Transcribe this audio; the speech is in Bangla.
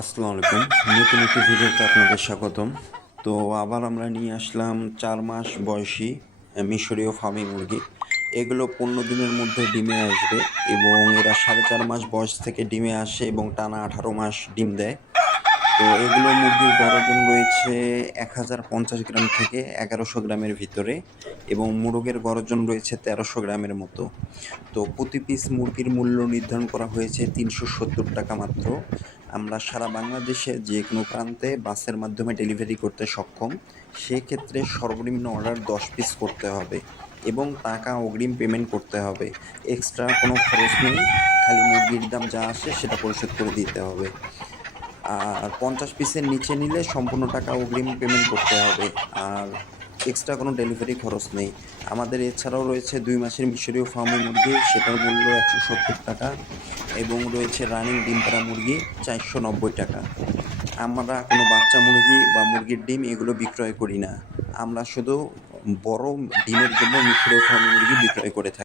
আসসালামু আলাইকুম। নতুন একটি ভিডিওতে আপনাদের স্বাগতম। তো আবার আমরা নিয়ে আসলাম 4 মাস বয়সী মিশরীয় ফার্মি মুরগি। এগুলো 15 দিনের মধ্যে ডিমে আসবে এবং এরা 4.5 মাস বয়স থেকে ডিমে আসে এবং টানা 18 মাস ডিম দেয়। তো এগুলো মুরগির গড় ওজন রয়েছে 1050 গ্রাম থেকে 1100 গ্রামের ভিতরে এবং মোরগের গড় ওজন রয়েছে 1300 গ্রামের মতো। তো প্রতি পিস মুরগির মূল্য নির্ধারণ করা হয়েছে 370 টাকা মাত্র। আমরা সারা বাংলাদেশে যে কোনো প্রান্তে বাসের মাধ্যমে ডেলিভারি করতে সক্ষম। সেক্ষেত্রে সর্বনিম্ন অর্ডার 10 পিস করতে হবে এবং টাকা অগ্রিম পেমেন্ট করতে হবে। এক্সট্রা কোনো খরচ নেই, খালি মুরগির দাম যা আসে সেটা পরিশোধ করে দিতে হবে। আর 50 পিসের নিচে নিলে সম্পূর্ণ টাকা অগ্রিম পেমেন্ট করতে হবে। আর এক্সট্রা কোনো ডেলিভারি খরচ নেই। আমাদের এছাড়াও রয়েছে 2 মাসের মিশরীয় ফার্মি মুরগি, সেটার মূল্য 170 টাকা এবং রয়েছে রানিং ডিম পাড়া মুরগি 490 টাকা। আমরা কোনো বাচ্চা মুরগি বা মুরগির ডিম এগুলো বিক্রয় করি না। আমরা শুধু বড় ডিমের জন্য মিশরীয় ফার্মি মুরগি বিক্রয় করে থাকি।